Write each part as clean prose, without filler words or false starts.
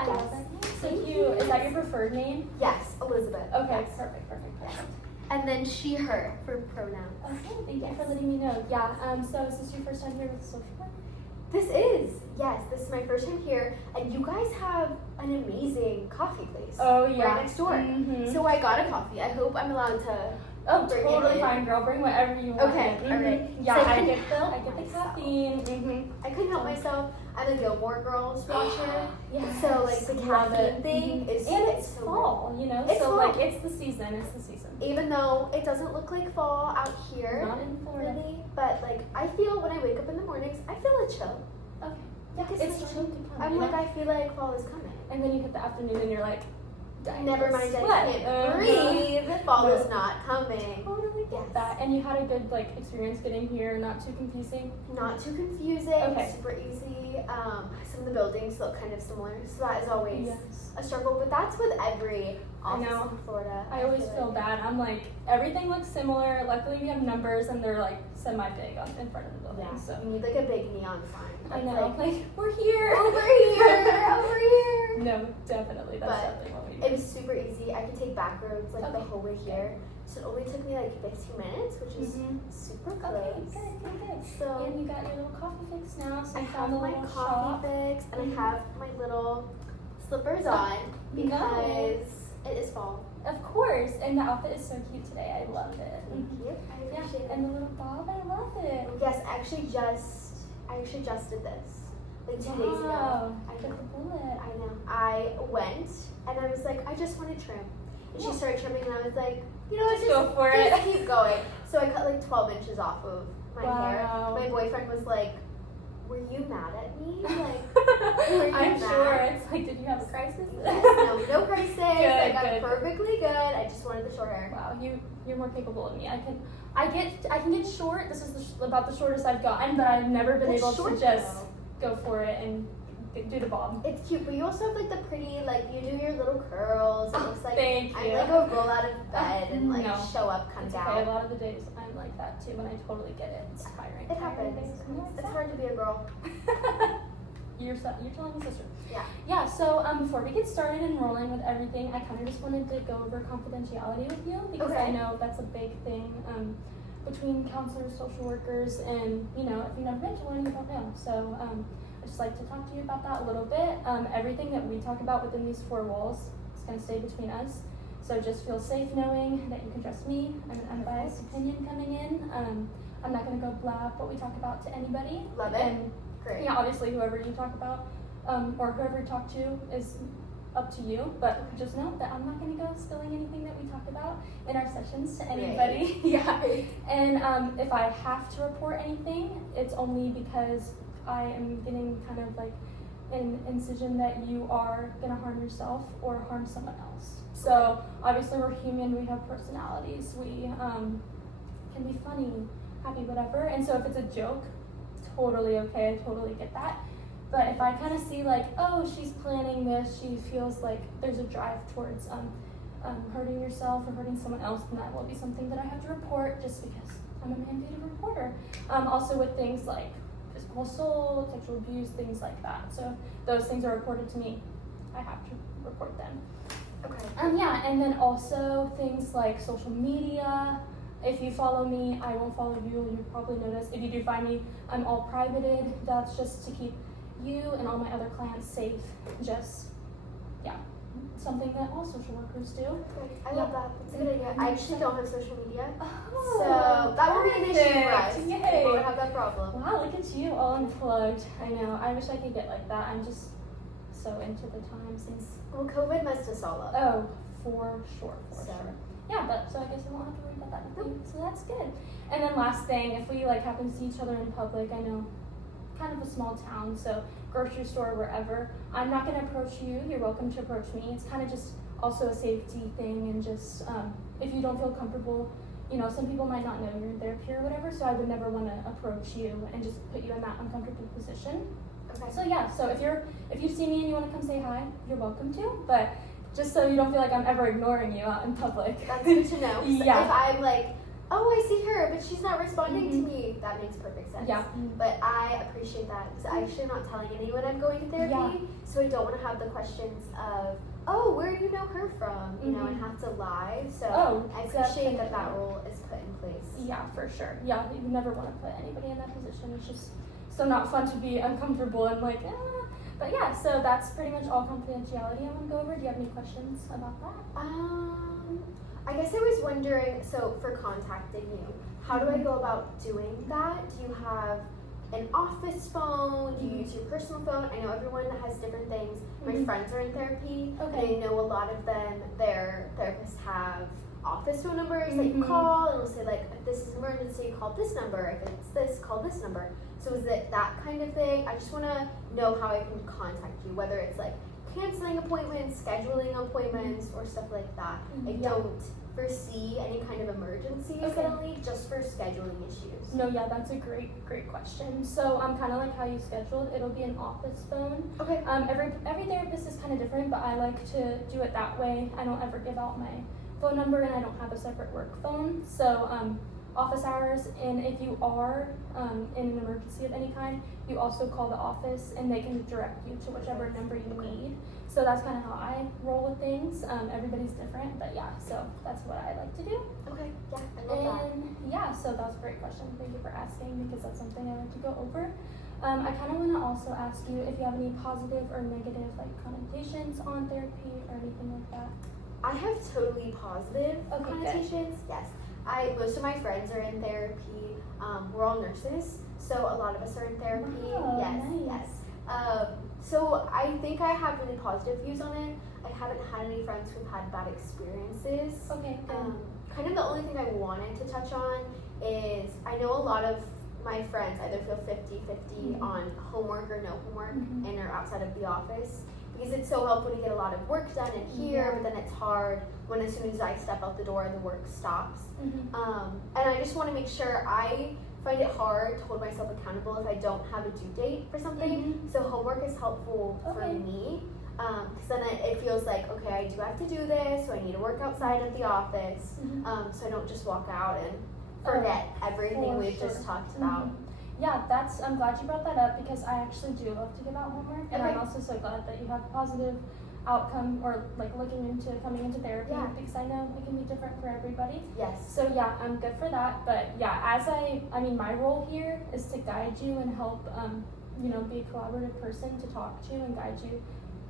I love that name. So cute. Is that your preferred name? Yes, Elizabeth. Okay, Yes. perfect. And then she, her for pronouns. Okay, thank you for letting me know. Yeah, so is this your first time here with social work? This is my first time here, and you guys have an amazing coffee place. Oh yeah. Right next door. Mm-hmm. So I got a coffee. I hope I'm allowed to. Oh, bring totally it in. fine, girl. Bring whatever you want. Okay, Mm-hmm. alright. Yeah, So I get the myself. caffeine. Mm-hmm. I couldn't help myself. I'm a Gilmore Girls watcher. Yes. So like the Love caffeine it. thing is and it's it's so fall, you know. It's so fall. like it's the season. It's the season. good. Even though it doesn't look like fall out here, Not in Florida. really, but like I feel when I wake up in the mornings, I feel a chill. Okay. Like It's like, chill to come. I'm you like know? I feel like fall is coming. And then you hit the afternoon and you're like, dying Never to mind, I sweat. can't breathe. Fall No. is not coming. Totally get Yes. that. And you had a good like experience getting here, not too confusing. Not too confusing, Okay. super easy. Some of the buildings look kind of similar, so that is always Yes. a struggle. But that's with every I office know. in Florida. I always feel like. bad. I'm like, everything looks similar. Luckily, we have numbers and they're like semi-big in front of the building. Yeah, So you need like a big neon sign. I That's know, Like, like we're here. over here, over here. No, definitely. That's But definitely what we do. It was super easy. I could take back roads like the Okay. whole way here. So it only took me like 15 minutes, which is Mhm. super Okay, close. good. So And you got your little coffee fix now. So I you have found a my little coffee shop. fix and Mhm. I have my little slippers on because Nice. it is fall. Of course, and the outfit is so cute today. I love it. Thank you. I Yeah, appreciate it. and the little bob, I love it. Yes, I actually just did this like 2 days ago. Wow, I took know. the bullet. I know. I went and I was like, I just want to trim. And Yeah. she started trimming and I was like, you know what, Just go for just it. keep going. So I cut like 12 inches off of my hair. Wow. My boyfriend was like, were you mad at me? Like, were you I'm mad? sure. It's like, did you have a crisis? Yes, no crisis. I got good. perfectly good. I just wanted the short hair. Wow, you're more capable of me. I can get short. This is about the shortest I've gotten, but I've never been It's able short, to just though. go for it and do the bob. It's cute, but you also have like the pretty, like you do your little curls. It looks like Thank I'm you. like a roll out of bed and like No. show up, come It's down. okay. A lot of the days I'm like that too, and I totally get it. It's tiring. It happens. It's hard to be a girl. You're telling me, sister. Yeah. Yeah. So before we get started enrolling with everything, I kind of just wanted to go over confidentiality with you because Okay. I know that's a big thing between counselors, social workers, and if you've never been to one, you don't know. So I just like to talk to you about that a little bit. Everything that we talk about within these four walls is going to stay between us. So just feel safe knowing that you can trust me. I'm an unbiased opinion coming in. I'm not going to go blab what we talk about to anybody. Love it. And Great. yeah, obviously whoever you talk about or whoever you talk to is up to you. But just know that I'm not going to go spilling anything that we talk about in our sessions to anybody. Yeah. And if I have to report anything, it's only because I am getting kind of like an incision that you are going to harm yourself or harm someone else. So obviously we're human, we have personalities, we can be funny, happy, whatever. And so if it's a joke, totally okay, I totally get that. But if I kind of see like, oh, she's planning this, she feels like there's a drive towards hurting yourself or hurting someone else, then that will be something that I have to report just because I'm a mandated reporter. Also with things like physical assault, sexual abuse, things like that. So those things are reported to me. I have to report them. Okay. Yeah, and then also things like social media. If you follow me, I won't follow you. You'll probably notice. If you do find me, I'm all privated. That's just to keep you and all my other clients safe. Just, yeah, something that all social workers do. Great. I love that. That's a good idea. I actually don't have social media. Oh, So that would be an issue for us. perfect. We Yay. won't have that problem. Wow, look at you, all unplugged. I know. I wish I could get like that. I'm just so into the times. Well, COVID messed us all up. Oh, for sure. So. Yeah, but so I guess I won't have to worry about that with you. So that's good. And then last thing, if we like happen to see each other in public, I know kind of a small town, so grocery store, wherever, I'm not going to approach you. You're welcome to approach me. It's kind of just also a safety thing, and just if you don't feel comfortable, some people might not know you're in therapy or whatever, so I would never want to approach you and just put you in that uncomfortable position. Okay. So yeah, so if you see me and you want to come say hi, you're welcome to, but just so you don't feel like I'm ever ignoring you out in public. That's good to know. So Yeah. if I'm like oh, I see her, but she's not responding to me. That makes perfect sense. Yeah. But I appreciate that because I actually am not telling anyone I'm going to therapy, so I don't want to have the questions of, oh, where do you know her from? You know, and have to lie. So I appreciate that rule is put in place. Yeah, for sure. Yeah, you never want to put anybody in that position. It's just so not fun to be uncomfortable and like, But yeah, so that's pretty much all confidentiality I want to go over. Do you have any questions about that? I guess I was wondering, so for contacting you, how do I go about doing that? Do you have an office phone? Do you use your personal phone? I know everyone has different things. My friends are in therapy, and I know a lot of them, their therapists have office phone numbers that you call, and will say like, if this is an emergency, call this number. If it's this, call this number. So is it that kind of thing? I just want to know how I can contact you, whether it's like canceling appointments, scheduling appointments, or stuff like that. I don't foresee any kind of emergencies suddenly, just for scheduling issues. No, yeah, that's a great question. So kind of like how you scheduled, it'll be an office phone. Okay. Every therapist is kind of different, but I like to do it that way. I don't ever give out my phone number, and I don't have a separate work phone. So office hours, and if you are in an emergency of any kind, you also call the office and they can direct you to whichever number you need. So that's kind of how I roll with things. Everybody's different, but yeah, so that's what I like to do. Okay, yeah, I love that. And yeah, so that's a great question. Thank you for asking, because that's something I like to go over. I kind of want to also ask you if you have any positive or negative like connotations on therapy or anything like that. I have totally positive connotations. Good. Yes. Most of my friends are in therapy. We're all nurses, so a lot of us are in therapy. Wow, yes, nice. yes. So I think I have really positive views on it. I haven't had any friends who've had bad experiences. Okay. Kind of the only thing I wanted to touch on is I know a lot of my friends either feel 50-50 on homework or no homework and are outside of the office. Because it's so helpful to get a lot of work done in here, but then it's hard when as soon as I step out the door, the work stops. And I just want to make sure I find it hard to hold myself accountable if I don't have a due date for something. So homework is helpful for me, because then it feels like, okay, I do have to do this, so I need to work outside of the office, so I don't just walk out and forget everything we've just talked about. Yeah, I'm glad you brought that up, because I actually do love to give out homework, and I'm also so glad that you have a positive outcome or like looking into coming into therapy, because I know it can be different for everybody. Yes. So yeah, I'm good for that. But yeah, I mean, my role here is to guide you and help, be a collaborative person to talk to and guide you.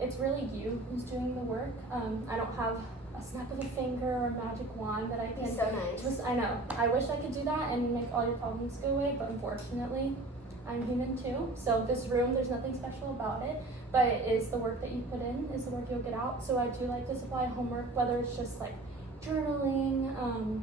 It's really you who's doing the work. I don't have a snap of a finger or a magic wand that I can so nice. I know. I wish I could do that and make all your problems go away, but unfortunately, I'm human too. So this room, there's nothing special about it, but it is the work that you put in, is the work you'll get out. So I do like to supply homework, whether it's just like journaling,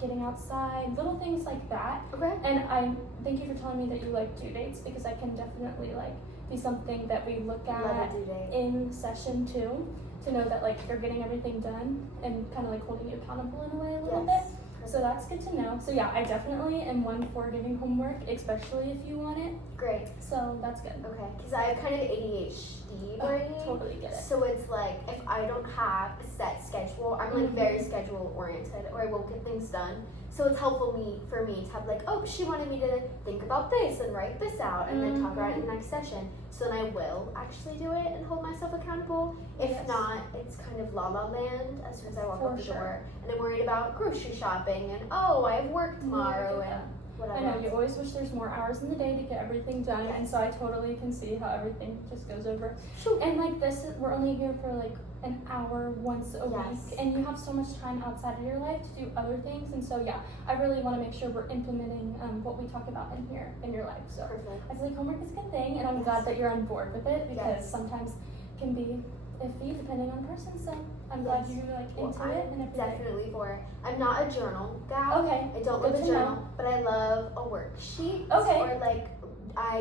getting outside, little things like that. Okay. And I thank you for telling me that you like due dates, because I can definitely like be something that we look at in session 2 to know that like you're getting everything done and kind of like holding you accountable in a way a little bit. So that's good to know. So yeah, I definitely am one for giving homework, especially if you want it. Great. So that's good. Okay, because I have kind of ADHD brain. Totally get it. So it's like if I don't have a set schedule, I'm like very schedule oriented, or I won't get things done. So it's helpful for me to have like, oh, she wanted me to think about this and write this out and then talk about it in the next session. So then I will actually do it and hold myself accountable. If not, it's kind of la la land as soon as I walk out the door. And I'm worried about grocery shopping and, oh, I have work tomorrow and whatever. I know, you always wish there's more hours in the day to get everything done. And so I totally can see how everything just goes over. And like we're only here for like an hour once a week, and you have so much time outside of your life to do other things. And so yeah, I really want to make sure we're implementing what we talk about in here in your life. So I feel like homework is a good thing, and I'm glad that you're on board with it, because sometimes it can be iffy depending on person. So I'm glad you're like into it and everything. Definitely for it. I'm not a journal gal. Okay. I don't love a journal, but I love a worksheet. Okay. Or like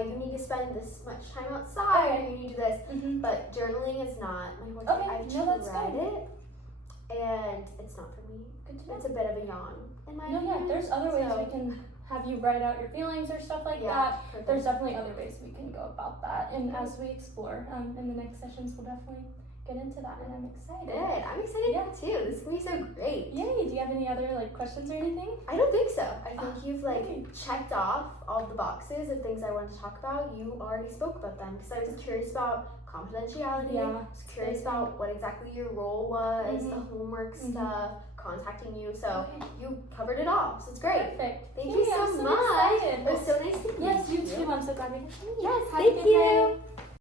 you need to spend this much time outside, or you need to do this. But journaling is not my work. I've tried it, and it's not for me. Good to know. It's a bit of a yawn in my opinion. There's other ways we can have you write out your feelings or stuff like that. There's definitely other ways we can go about that, and as we explore in the next sessions, we'll definitely get into that, and I'm excited. Good. I'm excited too. This is gonna be so great. Yay! Do you have any other like questions or anything? I don't think so. I think you've like checked off all the boxes of things I wanted to talk about. You already spoke about them because I was curious about confidentiality. Yeah. I was curious about what exactly your role was, the homework stuff, contacting you. So you covered it all. So it's great. Perfect. Thank you so I'm much. excited. It was so nice to meet you. Yes, you too. I'm so glad we got to meet you. Yes, Have a thank good you. night.